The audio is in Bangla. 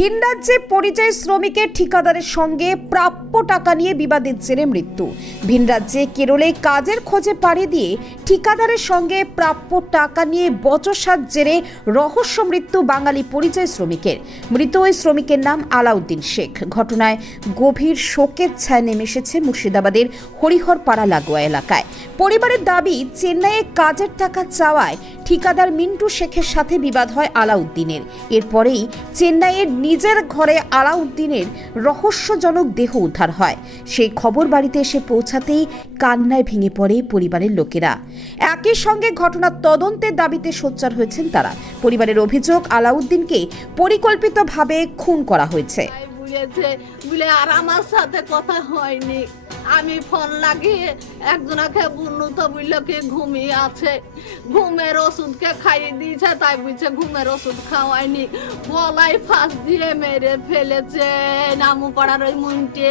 ভিন রাজ্যে পরিযায়ী শ্রমিকের ঠিকাদারের সঙ্গে প্রাপ্য টাকা নিয়ে বিবাদের জেরে মৃত্যু। ভিন রাজ্যে কেরলে কাজের খোঁজে পাড়ি দিয়ে ঠিকাদারের সঙ্গে প্রাপ্য টাকা নিয়ে বচসার জেরে রহস্য মৃত্যু বাঙালি পরিযায়ী শ্রমিকের। মৃত ওই শ্রমিকের নাম আলাউদ্দিন শেখ। ঘটনায় গভীর শোকের ছায়া নেমে এসেছে মুর্শিদাবাদের হরিহরপাড়া লাগোয়া এলাকায়। পরিবারের দাবি, চেন্নাইয়ে কাজের টাকা চাওয়ায় ঠিকাদার মিন্টু শেখের সাথে বিবাদ হয় আলাউদ্দিনের। এরপরেই চেন্নাইয়ের নিজের ঘরে আলাউদ্দিনের রহস্যজনক দেহ উদ্ধার হয়। সেই খবর বাড়িতে এসে পৌঁছাতেই কান্নায় ভেঙে পড়ে পরিবারের লোকেরা। একই সঙ্গে ঘটনার তদন্তের দাবিতে সোচ্চার হয়েছেন তারা। পরিবারের অভিযোগ, আলাউদ্দিনকে পরিকল্পিতভাবে খুন করা হয়েছে। বলে আর আমার সাথে কথা হয়নি। আমি ফোন লাগিয়ে একজনকে বললু তো বললো কি ঘুমিয়ে আছে, ঘুমের ওষুধকে খাইয়ে দিয়েছে, তাই বুঝছে ঘুমের ওষুধ খাওয়ায়নি, গলায় ফাঁস দিয়ে মেরে ফেলেছে নামু পাড়ার ওই মুন্টে।